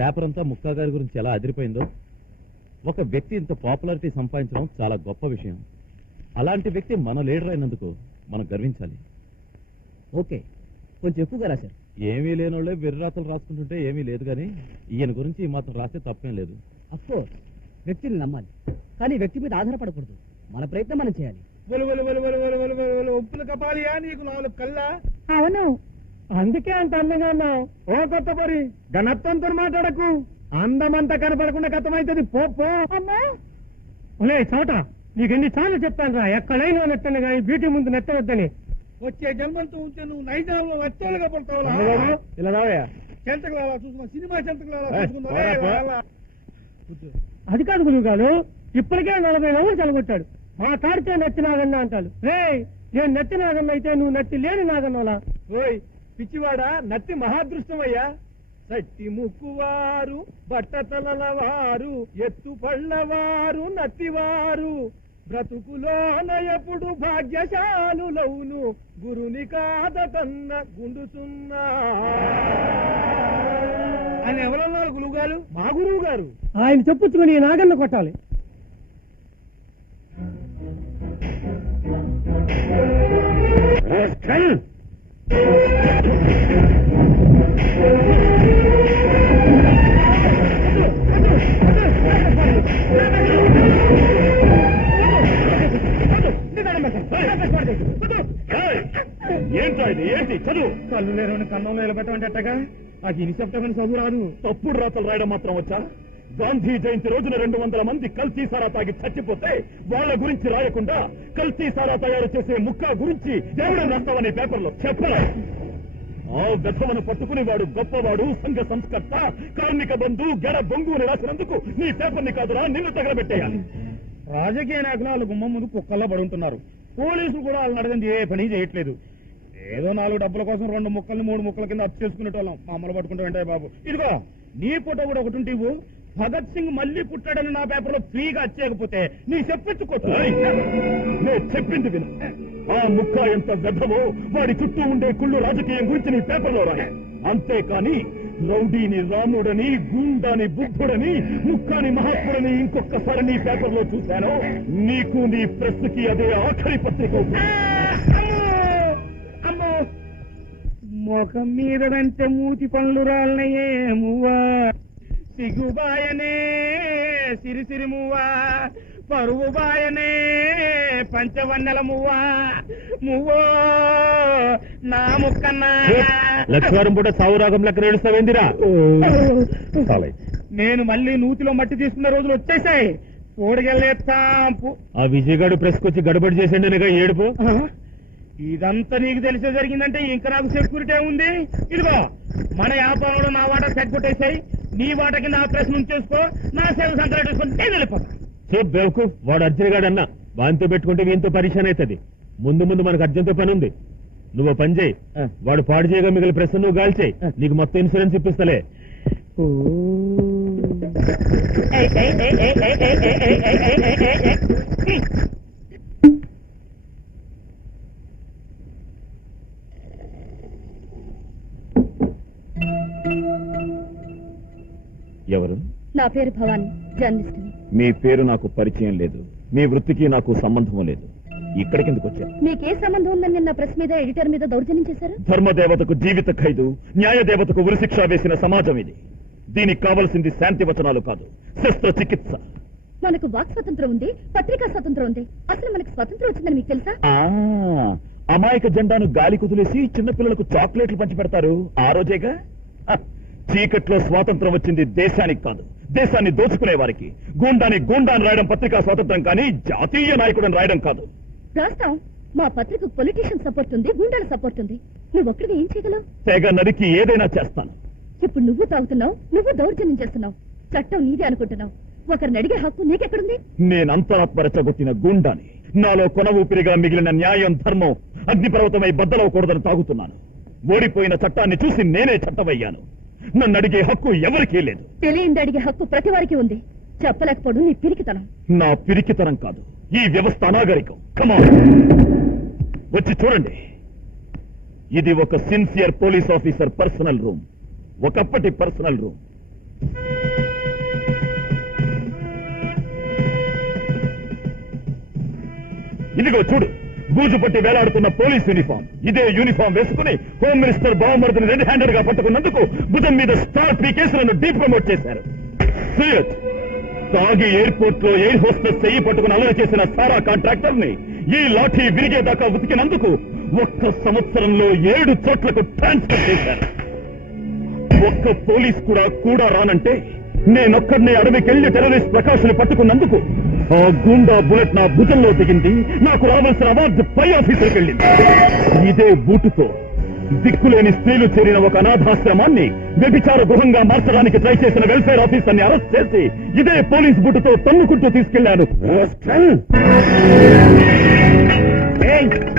Paper అంతా ముక్కా గారి గురించి ఎలా అదిరిపోయిందో. ఒక వ్యక్తి ఇంత పాపులారిటీ సంపాదించడం చాలా గొప్ప విషయం. అలాంటి వ్యక్తి మన లీడర్ అయినందుకు మనం గర్వించాలి. ఓకే, కొంచెం ఎక్కువగా రాశారు. ఏమీ లేనోళ్ళే వెర్రాతలు రాసుకుంటుంటే ఏమీ లేదు, కానీ ఈయన గురించి ఈ మాత్రం రాస్తే తప్పేం లేదు. అఫ్కోర్స్ వ్యక్తిని నమ్మాలి, కానీ వ్యక్తి మీద ఆధారపడకూడదు. మన ప్రయత్నం మనం చేయాలి. ఒప్పులు కపాలియా నీకు 4 కళ్ళ? అవును, అందుకే అంత అందంగా ఉన్నావు. ఓ కొత్త పరి ఘనత్వంతో మాట్లాడకు. అందమంతా కనపడకుండా గతమైతుంది. పోలే చోట నీకెన్ని సార్లు చెప్తాను రా, ఎక్కడైనా నెట్టను కానీ బ్యూటీ ముందు నెట్టవద్దని. వచ్చే జన్మంతో ఉంటే నువ్వు నైజాంలో వచ్చేలుగా పడతావు. ఇలా రావయ్యా, చెంతకు చూసుకున్నా, సినిమా చెంతకు అది కాదు గురువు గారు, ఇప్పటికే 40 నవ్వులు చెలగొట్టాడు. మా తాడితే నెత్తి నాగన్న అంటాడు. రే, నేను నెత్తి నాగన్న అయితే నువ్వు నెత్తి లేని నాగన్నోలా? ఓయ్ పిచ్చివాడా, నత్తి మహాదృష్టం అయ్యా. సట్టి ముక్కువారు, బట్టతలవారు, ఎత్తు పళ్ళవారు, నత్తివారు, బ్రతుకులోన ఎప్పుడు భాగ్యశాలులవును, గురుని కాదన్న గుండుసున్నా అని ఎవరన్నారు గురువు గారు? మా గురువు గారు. ఆయన చెప్పుచ్చుకుని నాగన్న కొట్టాలి. ఏంటి చదువు? కళ్ళు లేరు కన్నంలో నిలబెట్టమంటే అట్టగా నాకు ఇని చెప్తామని చదువు రాదు. తప్పుడు రాతలు రాయడం మాత్రం వచ్చా? గాంధీ జయంతి రోజున 200 మంది కల్తీ సారా తాగి చచ్చిపోతే వాళ్ళ గురించి రాయకుండా కల్తీ సారా తయారు చేసే ముక్క గురించి దేవుడు రాస్తావని పేపర్లో చెప్పలే. ఆ వ్యధవను పట్టుకుని వాడు గొప్పవాడు, సంఘ సంస్కర్త, కార్మిక బంధు, గెడ బొంగు అని రాసినందుకు నీ పేపర్ని కాదురా నిన్ను తగలబెట్టేయాలి. రాజకీయ నాయకులు గుమ్మం ముందు కుక్కల్లో పడుంటున్నారు. పోలీసులు కూడా వాళ్ళని అడగండి ఏ పని చేయట్లేదు. ఏదో 4 డబ్బుల కోసం 2 ముక్కల్ని 3 ముక్కల కింద అచ్చు చేసుకునేటోళ్ళం. మా అమ్మలు పట్టుకుంటూ వెంటాయి బాబు. ఇదిగో నీ ఫోటో కూడా ఒకటి ఉంటే భగత్ సింగ్ మళ్ళీ పుట్టాడని నా పేపర్లో ఫ్రీగా వచ్చేయకపోతే నీ చెప్పెచ్చుకోవచ్చు. నేను చెప్పింది విను. ఆ ముక్క ఎంత వ్యర్థమో వాడి చుట్టూ ఉండే కుళ్ళు రాజకీయం గురించి నీ పేపర్లో రాయి. అంతేకాని రౌడీని రాముడని, గుండాని బుద్ధుడని, ముక్కాని మహాత్ముడని ఇంకొకసారి నీ పేపర్లో చూశాను, నీకు నీ ప్రెస్ కి అదే ఆఖరి పత్రిక. అమ్మో, ముఖం మీదంటే మూతి పనులు రాలనయే మువ్వా, సిగుబాయనే సిరిసిరి మువ్వా, పరువు బాయనే పంచవన్నెల మువ్వా, మువ్వో నా ముక్కన్నా. లక్ష్మీవారం పూట సావురాగం లెక్క ఏడుస్తావేందిరా? నేను మళ్ళీ నూతిలో మట్టి తీసుకున్న రోజులు వచ్చేసాయి. ఓడిగెళ్ళేస్తాంపు. ఆ విజయగాడు ప్రెస్ కొచ్చి గడబడి చేసేండేగా ఏడుపు. ఇదంతా నీకు తెలిసే జరిగిందంటే ఇంకా నాకు సెక్యూరిటీ ఉంది. ఇదిగో మన వ్యాపారంలో నా వాటా సెట్ కొట్టేసాయి. నీ వాట కింద ఆ ప్రెస్ నుంచి చేసుకో, నా సేవ సంక్రాంతి చేసుకొని నేను వెళ్ళిపోతా. బేవకు వాడు అర్జున్ గాడు అన్నా, వానితో పెట్టుకుంటే వీంతో పరిచయం అవుతుంది. ముందు ముందు మనకు అర్జున్తో పని ఉంది. నువ్వు పని చేయి, వాడు పాడు చేయగా మిగిలిన ప్రెస్ నువ్వు గాలి చేయి, నీకు మొత్తం ఇన్సూరెన్స్ ఇప్పిస్తలే. ఎవరు? నా పేరు భవాని, జర్నలిస్ట్. మీ పేరు నాకు పరిచయం లేదు, మీ వృత్తికి నాకు సంబంధం లేదు. ఇక్కడికి ఎందుకు వచ్చారు? మీకే సంబంధం ఉందని నిన్న ప్రెస్ మీద, ఎడిటర్ మీద దౌర్జన్యం చేశారు. ధర్మదేవతకు జీవిత ఖైదు, న్యాయదేవతకు ఉరిశిక్ష వేసిన సమాజం ఇది. దీనికి కావలసింది శాంతి వచనాలు కాదు, శస్త్రచికిత్స. మనకు వాక్ స్వతంత్రం ఉంది, పత్రికా స్వతంత్రం ఉంది. అసలు మనకు స్వతంత్రం వచ్చిందని మీకు తెలుసా? అమాయక జెండాను గాలి కుదిలేసి చిన్నపిల్లలకు చాక్లెట్లు పంచి పెడతారు ఆ రోజేగా. చీకట్లో స్వాతంత్రం వచ్చింది దేశానికి కాదు, దేశాన్ని దోచుకునే వారికి. గూండాని గూండాని రాయడం పత్రికా స్వాతంత్రం కానీ జాతీయ నాయకుడని రాయడం కాదు. రాస్తాం. మా పత్రికకు పొలిటీషియన్ సపోర్ట్ ఉంది, గూండాల సపోర్ట్ ఉంది. నువ్వు ఒక్కడివి ఏం చేయగలవు? తెగ నరికి ఏదైనా చేస్తాను. ఇప్పుడు నువ్వు తాగుతున్నావు, నువ్వు దౌర్జన్యం చేస్తున్నావు. చట్టం నీదే అనుకుంటున్నావు. ఒకరిని అడిగే హక్కు నీకెక్కడుంది? నేనంతరాత్మ రెచ్చగొట్టిన గూండాని. నాలో కొన ఊపిరిగా మిగిలిన న్యాయం, ధర్మం అగ్నిపర్వతమై బద్దలవకూడదని తాగుతున్నాను. ఓడిపోయిన చట్టాన్ని చూసి నేనే చట్టమయ్యాను. నన్ను అడిగే హక్కు ఎవరికీ లేదు. తెలియంది అడిగే హక్కు ప్రతి వారికి ఉంది. చెప్పలేకపోవడం నీ పిరికితనం. నా పిరికితనం కాదు, ఈ వ్యవస్థ అనాగరికం. కమాన్, వచ్చి చూడండి. ఇది ఒక sincere police officer personal room, ఒకప్పటి పర్సనల్ రూమ్. ఇదిగో చూడు, బూజు పట్టి వేలాడుతున్న పోలీస్ యూనిఫామ్. ఇదే యూనిఫామ్ వేసుకుని హోమ్ మినిస్టర్ బావమరిదిని రెడ్ హ్యాండెడ్ గా పట్టుకున్నందుకు భుజం మీద స్టార్ 3 కేసులను డీ ప్రమోట్ చేశారు. సీఎట్ తాగి ఎయిర్పోర్ట్ లో ఎయిర్ హోస్టెస్ చెయ్యి పట్టుకుని అల్లరి చేసిన సారా కాంట్రాక్టర్ ని ఈ లాఠీ విరిగేదాకా ఉతికినందుకు 1 సంవత్సరంలో 7 చోట్లకు ట్రాన్స్ఫర్ చేశారు. ఒక్క పోలీస్ కూడా రానంటే నేనొక్కడినే అడవికెళ్లి టెర్రరిస్ట్ ప్రకాష్ని పట్టుకున్నందుకు ఆ గూండా బుల్లెట్ నా భుజంలో దిగింది. నాకు రావాల్సిన అవార్డు పై ఆఫీసర్కి వెళ్ళింది. ఇదే బూటుతో దిక్కులేని స్త్రీలు చేరిన ఒక అనాథాశ్రమాన్ని వ్యభిచార గృహంగా మార్చడానికి ట్రై చేసిన వెల్ఫేర్ ఆఫీసర్ని అరెస్ట్ చేసి ఇదే పోలీస్ బూటుతో తన్నుకుంటూ తీసుకెళ్లాను.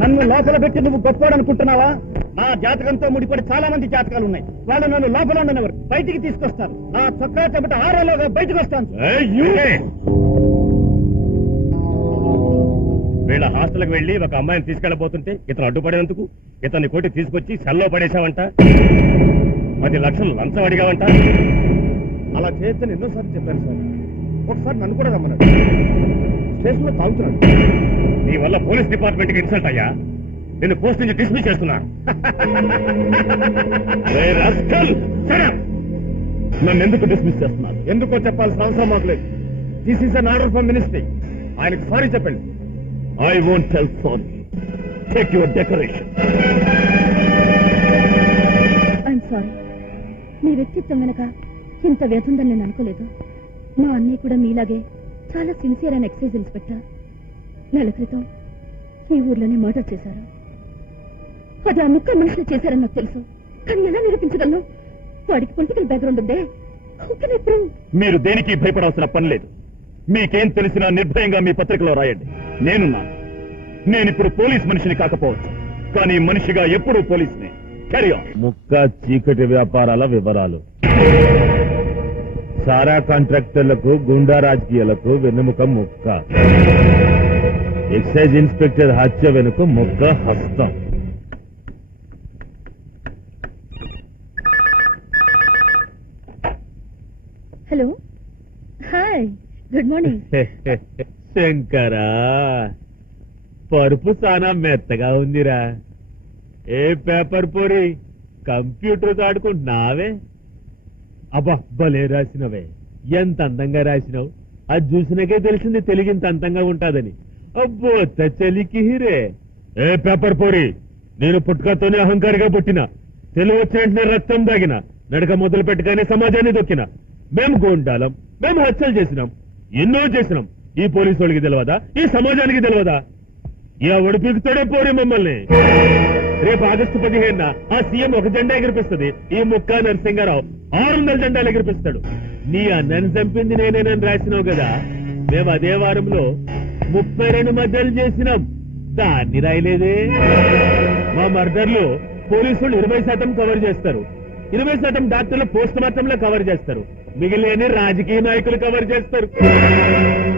నన్ను లోపల పెట్టి నువ్వు గొప్పవాడనుకుంటున్నావా? నా జాతకంతో ముడిపడి చాలా మంది జాతకాలు ఉన్నాయి. వాళ్ళు నన్ను లోపల ఉండనివ్వరు, బయటికి తీసుకొస్తారు. నా చొక్కా చెబుట ఆరోలోగా బయటకు వస్తాను. వీళ్ళ హాస్టల్కి వెళ్లి ఒక అమ్మాయిని తీసుకెళ్లబోతుంటే ఇతను అడ్డుపడేందుకు ఇతన్ని కొట్టి తీసుకొచ్చి సెల్లో పడేశావంట. 10 లక్షలు లంచం అడిగావంట. అలా చేయొచ్చని ఎన్నోసార్లు చెప్పాను సార్. ఒకసారి నన్ను కూడా రమ్మన్నాడు. స్టేషన్ లో తాగుతున్నాడు. నీ వల్ల పోలీస్ డిపార్ట్మెంట్ కి ఇన్సల్ట్ అయ్యా. నేను పోస్ట్ నుంచి డిస్మిస్ చేస్తున్నా. నన్ను ఎందుకు డిస్మిస్ చేస్తున్నారు? ఎందుకో చెప్పాల్సిన అవసరం మాకు లేదు. This is an order from ministry. ఆయనకు సారీ చెప్పండి. I won't tell sorry. Take your decoration. I'm sorry. మీ వ్యక్తిత్వం వెనక ఇంత వ్యతుందని నేను అనుకోలేదు. మా అన్నయ్య కూడా మీలాగే చాలా సిన్సియర్ అయిన ఎక్సైజ్ ఇన్స్పెక్టర్. నెల క్రితం ఈ ఊర్లోనే మర్డర్ చేశారు. అది ఆ ముక్క మనుషులు చేశారని నాకు తెలుసు. కానీ ఎలా నిరూపించగలను? వాడికి పొలిటికల్ బ్యాక్గ్రౌండ్ ఉందే. ఇప్పుడు మీరు దేనికి భయపడాల్సిన పని లేదు. మీకేం తెలిసినా నిర్భయంగా మీ పత్రికలో రాయండి. నేనిప్పుడు పోలీస్ మనిషిని కాకపోవచ్చు, కానీ మనిషిగా ఎప్పుడూ పోలీసునే. Carry on. ముక్క చీకటి వ్యాపారాల వివరాలు. సారా కాంట్రాక్టర్లకు, గుండా రాజకీయాలకు వెన్నెముక ముక్క. ఎక్సైజ్ ఇన్స్పెక్టర్ హత్య వెనుక ముక్క హస్తం. Hello, hi, good morning. శంకరా, పరుపు చాలా మెత్తగా ఉందిరా. ఏ పేపర్ పోరి కంప్యూటర్ ఆడుకుంటున్నావే? అబ్బా, భలే రాసినవే. ఎంత అందంగా రాసినావు. అది చూసినాకే తెలిసింది తెలుగింత అందంగా ఉంటాదని. అబ్బో చలికి హిరే. ఏ పేపర్ పోరి, నేను పుట్టుకతోనే అహంకారిగా పుట్టిన. తెలుగు వచ్చిన రక్తం దాగిన. నడక మొదలు పెట్టగానే సమాజాన్ని దొక్కిన. మేము గోండాలం, మేము హత్యలు చేసినాం, ఎన్నో చేసినాం. ఈ పోలీసు వాళ్ళకి తెలియదా? ఈ సమాజానికి తెలియదా? ఎవడు పీకుతాడే పోరి మమ్మల్ని. రేపు ఆగస్టు 15న ఆ సీఎం ఒక జెండా ఎగిరిపిస్తుంది. ఈ ముక్కా నరసింగారావు 600 జెండాలు ఎగిరిపిస్తాడు. నీ అన్నని చంపింది నేనేనని రాసినావు కదా. మేము అదే వారంలో 32 మర్డర్లు చేసినాం. దాన్ని రాయలేదే. మా మర్డర్లు పోలీసులు 20% కవర్ చేస్తారు. 20% డాక్టర్లు పోస్ట్ మార్టంలో కవర్ చేస్తారు. మిగిలిన రాజకీయ నాయకులు కవర్ చేస్తారు.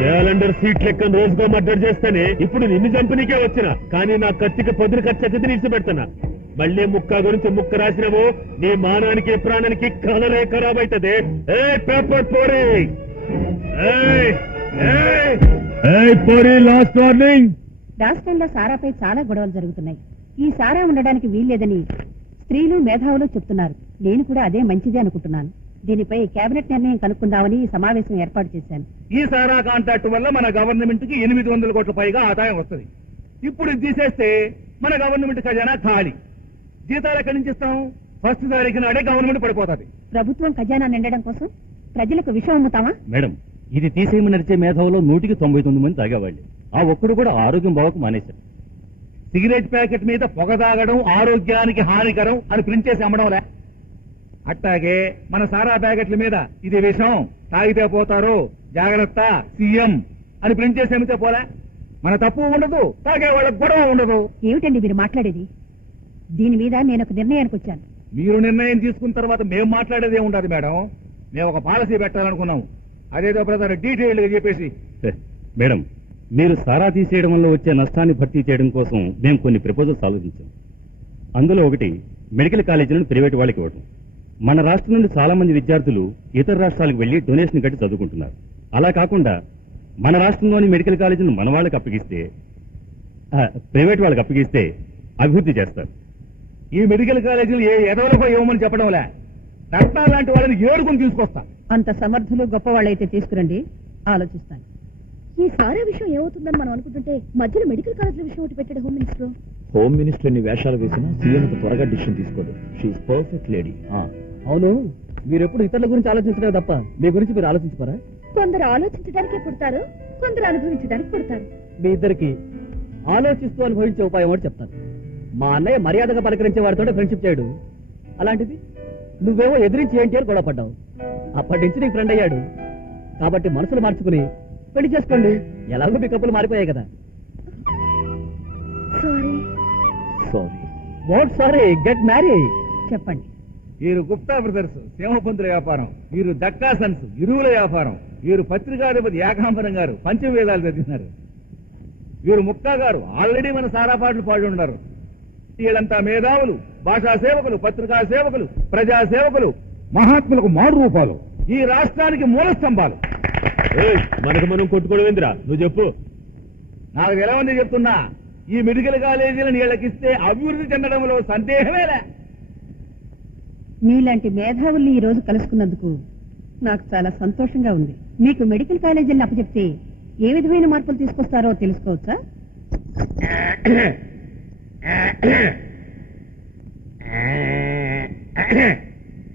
క్యాలెండర్ సీట్ లెక్కను రోజుకో మర్డర్ చేస్తానే. ఇప్పుడు నిన్ను చంపనీకే వచ్చిన, కానీ నా కత్తికి పొద్దున ఖర్చు నిలిచిపెడతానా. మళ్ళీ ముక్క గురించి ముక్క రాసినవో నీ మానానికి ప్రాణానికి కలరే ఖరాబ్ అవుతుంది. ఏ పేపర్ పోరీ, పోరీ, లాస్ట్ వార్నింగ్. రాష్ట్రంలో సారాపై చాలా గొడవలు జరుగుతున్నాయి. ఈ సారా ఉండడానికి వీల్లేదని స్త్రీలు మేధావులు చెప్తున్నారు. నేను కూడా అదే మంచిది అనుకుంటున్నాను. దీనిపై కేబినెట్ నిర్ణయం కనుక్కుందామని ఈ సమావేశం ఏర్పాటు చేశాను. ఈ సారా కాంట్రాక్ట్ వల్ల మన గవర్నమెంట్ కి 800 కోట్ల పైగా ఆదాయం వస్తుంది. ఇప్పుడు ఇది తీసేస్తే మన గవర్నమెంట్ ఖజానా ఖాళీ. జీతాలు ఎక్కడి నుంచి ఇస్తాం? ఫస్ట్ తారీఖు నాడే గవర్నమెంట్ పడిపోతుంది. ప్రభుత్వం ఖజానా నిండడం కోసం ప్రజలకు విషం అమ్ముతామా? మేడం, ఇది తీసేయమని నడిచే మేధావులో 199 మంది తాగేవాళ్ళు. ఆ ఒక్కడు కూడా ఆరోగ్యం బావకు మానేశారు. సిగరెట్ ప్యాకెట్ మీద పొగ తాగడం ఆరోగ్యానికి హానికరం అని ప్రింట్ చేసి అమ్మడంలే. అట్టాగే మన సారా ప్యాకెట్ల మీద ఇది విషం, తాగితే పోతారు, జాగ్రత్త, సీఎం అని ప్రింట్ చేసి అమ్మితే పోలే. మన తప్పు ఉండదు, తాగే వాళ్ళకి గొడవ ఉండదు. ఏమిటండి మీరు మాట్లాడేది? దీని మీద నేను ఒక నిర్ణయానికి వచ్చాను. మీరు నిర్ణయం తీసుకున్న తర్వాత మేము మాట్లాడేది ఏముండదు మేడం. మేము ఒక పాలసీ పెట్టాలనుకున్నాం. అదేదో బ్రదర్ డీటెయిల్డ్ గా చెప్పేసి. మేడం, మీరు సారా తీసేయడం వల్ల వచ్చే నష్టాన్ని భర్తీ చేయడం కోసం మేము కొన్ని ప్రపోజల్స్ ఆలోచించాం. అందులో ఒకటి మెడికల్ కాలేజీలను ప్రైవేట్ వాళ్ళకి ఇవ్వడం. మన రాష్ట్రం నుండి చాలా మంది విద్యార్థులు ఇతర రాష్ట్రాలకు వెళ్లి డొనేషన్ కట్టి చదువుకుంటున్నారు. అలా కాకుండా మన రాష్ట్రంలోని మెడికల్ కాలేజీలను మన వాళ్ళకి అప్పగిస్తే ప్రైవేట్ వాళ్ళకి అప్పగిస్తే అభివృద్ధి చేస్తారు. ఈ మెడికల్ కాలేజీలు ఏ ఎదవలకో ఇవ్వమని చెప్పడంలే. రత్నాలు లాంటి వాళ్ళని ఏడుకుని తీసుకొస్తా. అంత సమర్థులు గొప్పవాళ్ళైతే తీసుకురండి, ఆలోచిస్తాను. ఈ సారా విషయం ఏమవుతుందని మనం అనుకుంటుంటే మధ్యలో మెడికల్ కాలేజీల విషయం ఒకటి పెట్టాడు హోమ్ మినిస్టర్. హోమ్ మినిస్టర్ ఎన్ని వేషాలు వేసినా సీఎం త్వరగా డిసిషన్ తీసుకోదు. She perfect lady. అవును, మీరు ఎప్పుడు ఇతరుల గురించి ఆలోచించలేదు తప్ప మీ గురించి మీరు ఆలోచించుకోరా? కొందరు ఆలోచించడానికే పుడతారు, కొందరు అనుభవించడానికి పుడతారు. మీ ఇద్దరికి ఆలోచిస్తూ అనుభవించే ఉపాయం ఒకటి చెప్తాను. మా అన్నయ్య మర్యాదగా పలకరించే వారితో ఫ్రెండ్షిప్ చేయడు. అలాంటిది నువ్వేమో ఎదిరించి ఏంటి అని గొడవ పడ్డావు. అప్పటి నుంచి నీకు ఫ్రెండ్ అయ్యాడు. కాబట్టి మనసులు మార్చుకుని పెళ్లి చేసుకోండి. ఎలాగో మీ కప్పులు మారిపోయాయి కదా. Sorry. Sorry. What sorry, get marry. చెప్పండి. వీరు గుప్తా బ్రదర్స్ సింహపంతుల వ్యాపారం, వీరు దక్కా సన్స్ ఇరువుల వ్యాపారం, వీరు పత్రికాధిపతి ఏకాంబరం గారు పంచవేదాలు చదివినారు, వీరు ముక్తా గారు ఆల్రెడీ మన సారా పాటలు పాడి ఉన్నారు. వీళ్ళంతా మేధావులు, భాషా సేవకులు, పత్రికా సేవకులు, ప్రజా సేవకులు, మహాత్ములకు మారు రూపాలు, ఈ రాష్ట్రానికి మూల స్తంభాలు. మనకు మనం కొట్టుకోవడం నువ్వు చెప్పు. నాకు తెలవంది చెప్తున్నా, ఈ మెడికల్ కాలేజీలను వీళ్ళకిస్తే అభివృద్ధి చెందడంలో సందేహమేలే. మీలాంటి మేధావుల్ని ఈ రోజు కలుసుకున్నందుకు నాకు చాలా సంతోషంగా ఉంది. మీకు మెడికల్ కాలేజీలను అప్పచెప్తే ఏ విధమైన మార్పులు తీసుకొస్తారో తెలుసుకోవచ్చా?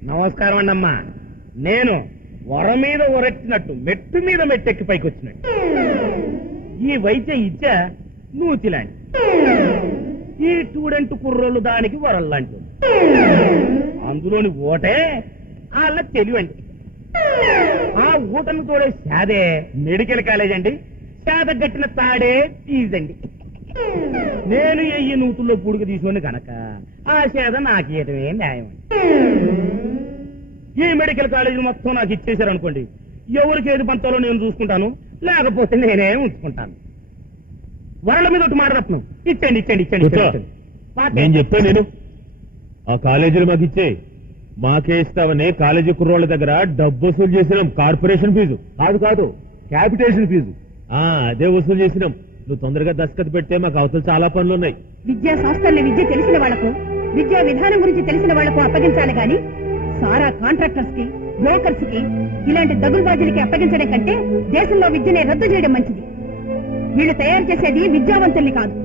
నమస్కారం అండి అమ్మా. నేను వర మీద ఒరెట్టినట్టు మెట్టు మీద మెట్టెక్కి పైకి వచ్చినట్టు ఈ వైద్య ఇచ్చ నూతిలాంటి, ఈ స్టూడెంట్ కుర్రోళ్ళు దానికి వరల్లాంటి. అందులోని ఓటే వాళ్ళ తెలివండి. ఆ ఊటను తోడే శాదే మెడికల్ కాలేజ్ అండి. శాద గట్టిన తాడే ఫీజండి. నేను ఎయ్యి నూతుల్లో పూడికి తీసుకుని కనుక ఆ శాద నాకేయటమే న్యాయం. ఈ మెడికల్ కాలేజీ మొత్తం నాకు ఇచ్చేశారనుకోండి, ఎవరికి ఏది పంతాలో నేను చూసుకుంటాను, లేకపోతే నేనే ఉంచుకుంటాను. వరల మీద ఒకటి మాట తప్పను. ఇచ్చండి ఇచ్చండి ఇచ్చండి ఇచ్చండి. నేను చెప్పాను నేను ఆ కాలేజీలు మాకు ఇచ్చే, మాకే ఇస్తామని కాలేజీ కుర్రోళ్ళ దగ్గర డబ్బు వసూలు చేసినాం. కార్పొరేషన్ ఫీజు కాదు క్యాపిటేషన్ ఫీజు. అదే వసూలు చేసినాం. నువ్వు తొందరగా దస్కత్ పెడితే మాకు అవతల చాలా పనులు ఉన్నాయి. విద్యా సంస్థల్ని విద్య తెలిసిన వాళ్లకు, విద్యా విధానం గురించి తెలిసిన వాళ్లకు అప్పగించాలి గాని సారా కాంట్రాక్టర్స్ కి, బ్రోకర్స్ కి, ఇలాంటి దగులుబాజీలకి అప్పగించడం కంటే దేశంలో విద్యని రద్దు చేయడం మంచిది. వీళ్ళు తయారు చేసేది విద్యావంతుల్ని కాదు,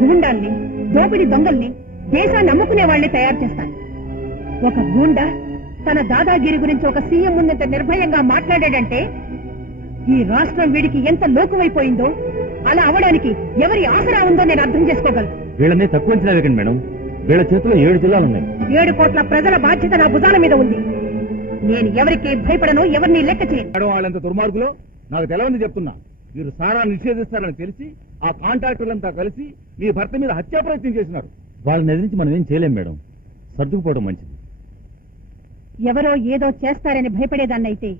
గూండాల్ని, దోపిడీ దొంగల్ని, దేశాన్ని అమ్ముకునే వాళ్ళని తయారు చేస్తారు. ఒక గూండా తన దాదాగిరి గురించి ఒక సీఎం ముందంత నిర్భయంగా మాట్లాడాడంటే ఈ రాష్ట్రం వీడికి ఎంత లోకువైపోయిందో, అలా అవడానికి ఎవరి ఆసరా ఉందో నేను అర్థం చేసుకోగలను. వీళ్ళని తక్కువ అంచనా వేయకండి మేడం. వీళ్ళ చేతిలో 7 జిల్లాలు ఉన్నాయి. 7 కోట్ల ప్రజల బాధ్యత నా భుజాల మీద ఉంది. నేను ఎవరికి భయపడను, ఎవరిని లెక్క చేయను. మేడం వాళ్ళంత దుర్మార్గులు నాకు తెలవంది చెప్తున్నా. మీరు సారా నిషేధిస్తారని తెలిసి ఆ కాంట్రాక్టర్లంతా కలిసి మీ భర్త మీద హత్యా ప్రయత్నం చేసినారు. వాళ్ళని ఎదిరించి మనం ఏం చేయలేం మేడం. సర్దుకుపోవడం మంచిది. ఎవరో ఏదో చేస్తారని భయపడేదాన్నైతే